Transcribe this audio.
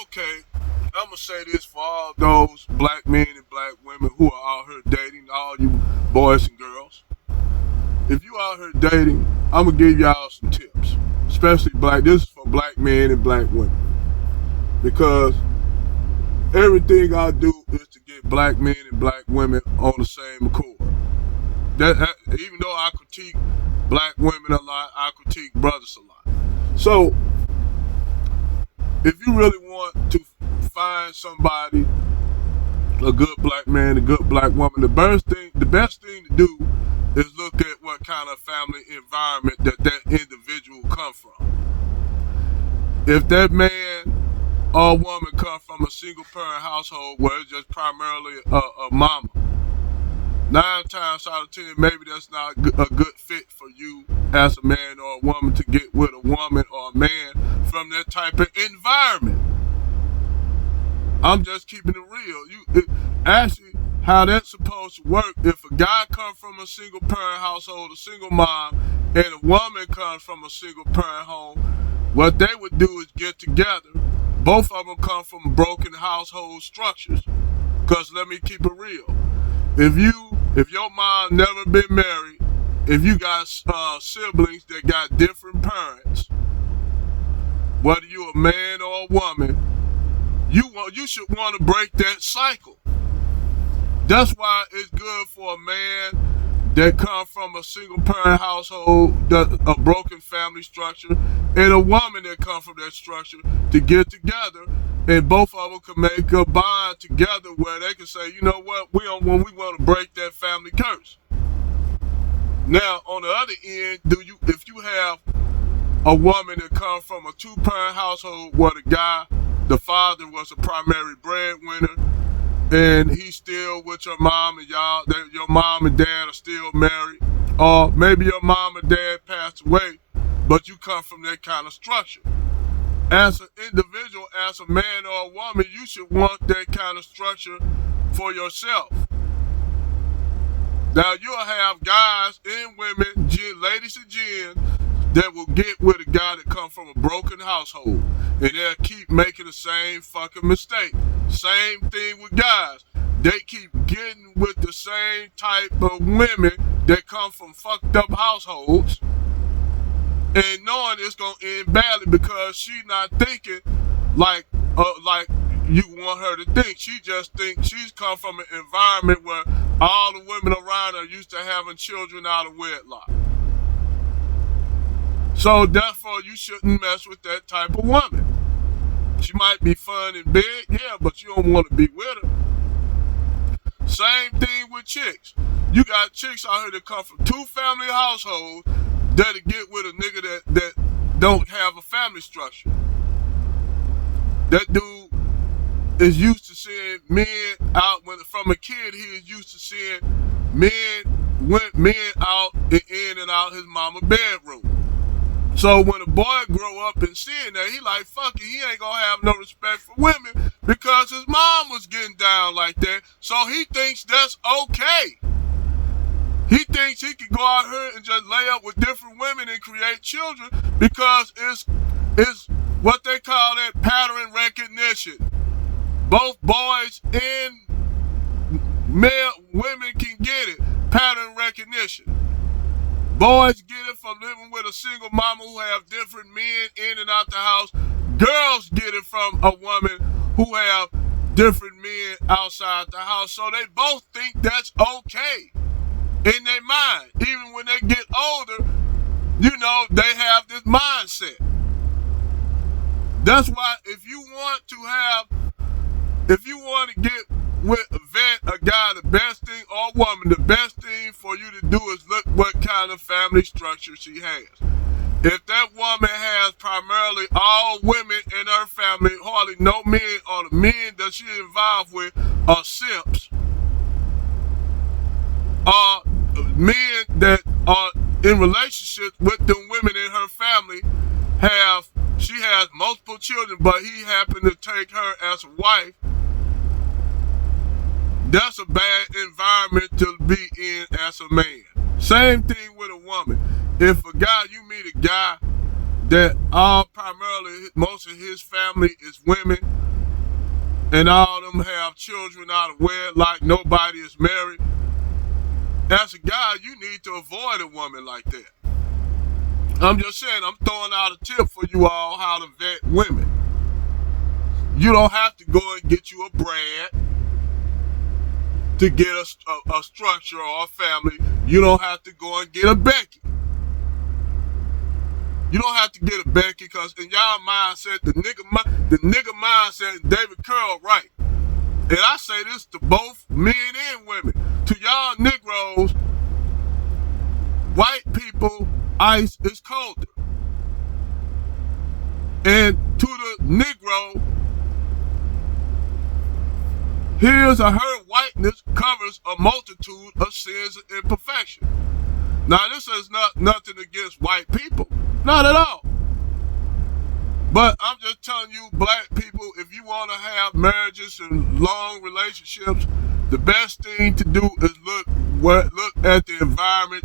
Okay, I'm gonna say this for all those black men and black women who are out here dating, all you boys and girls. If you out here dating, I'm gonna give y'all some tips, especially black. This is for black men and black women because everything I do is to get black men and black women on the same accord. Even though I critique black women a lot, I critique brothers a lot. So if you really want to find somebody, a good black man, a good black woman, the best thing to do is look at what kind of family environment that individual come from. If that man or woman come from a single parent household where it's just primarily a mama, 9 times out of 10, maybe that's not a good fit for you as a man or a woman to get with a woman or a man from that type of environment. I'm just keeping it real. Actually, how that's supposed to work, if a guy comes from a single parent household, a single mom, and a woman comes from a single parent home, what they would do is get together. Both of them come from broken household structures. Because let me keep it real. If your mom never been married, if you got siblings that got different parents, whether you a man or a woman, you should want to break that cycle. That's why it's good for a man that come from a single parent household, a broken family structure, and a woman that come from that structure to get together, and both of them can make a bond together where they can say, you know what, we want to break that family curse. Now, on the other end, if you have a woman that comes from a two-parent household where the father was a primary breadwinner, and he's still with your mom and your mom and dad are still married, or maybe your mom and dad passed away, but you come from that kind of structure. As an individual, as a man or a woman, you should want that kind of structure for yourself. Now, you'll have guys and women, ladies and gents, that will get with a guy that come from a broken household, and they'll keep making the same fucking mistake. Same thing with guys. They keep getting with the same type of women that come from fucked up households, and knowing it's gonna end badly because she's not thinking like you want her to think. She just thinks she's come from an environment where all the women around her used to having children out of wedlock. So therefore, you shouldn't mess with that type of woman. She might be fun and big, yeah, but you don't want to be with her. Same thing with chicks. You got chicks out here that come from two family households that'll get with a nigga that don't have a family structure. That dude is used to seeing men out from a kid. He is used to seeing men out and in and out his mama's bedroom. So when a boy grow up and seeing that, he like, fuck it, he ain't gonna have no respect for women because his mom was getting down like that. So he thinks that's okay. He thinks he can go out here and just lay up with different women and create children because it's what they call that pattern recognition. Both boys and women can get it. Pattern recognition. Boys get it from living with a single mama who have different men in and out the house. Girls get it from a woman who have different men outside the house. So they both think that's okay in their mind. Even when they get older, they have this mindset. That's why if you want to get with a guy, the best thing, or woman, the best thing for you to do is look what kind of family structure she has. If that woman has primarily all women in her family, hardly no men, or the men that she's involved with are simps, or men that are in relationships with them women in her family she has multiple children, but he happened to take her as a wife, that's a bad environment to be in as a man. Same thing with a woman. If you meet a guy that primarily most of his family is women, and all of them have children out of wedlock. Nobody is married. As a guy, you need to avoid a woman like that. I'm just saying, I'm throwing out a tip for you all how to vet women. You don't have to go and get you a Brad to get a structure or a family. You don't have to go and get a Becky. You don't have to get a Becky, because in y'all mindset, the nigga mindset, David Curl right. And I say this to both men and women. To y'all Negroes, white people, ice is colder. And to the Negro, his or her whiteness covers a multitude of sins and imperfections. Now, this is not nothing against white people. Not at all. But I'm just telling you, black people, if you want to have marriages and long relationships, the best thing to do is look at the environment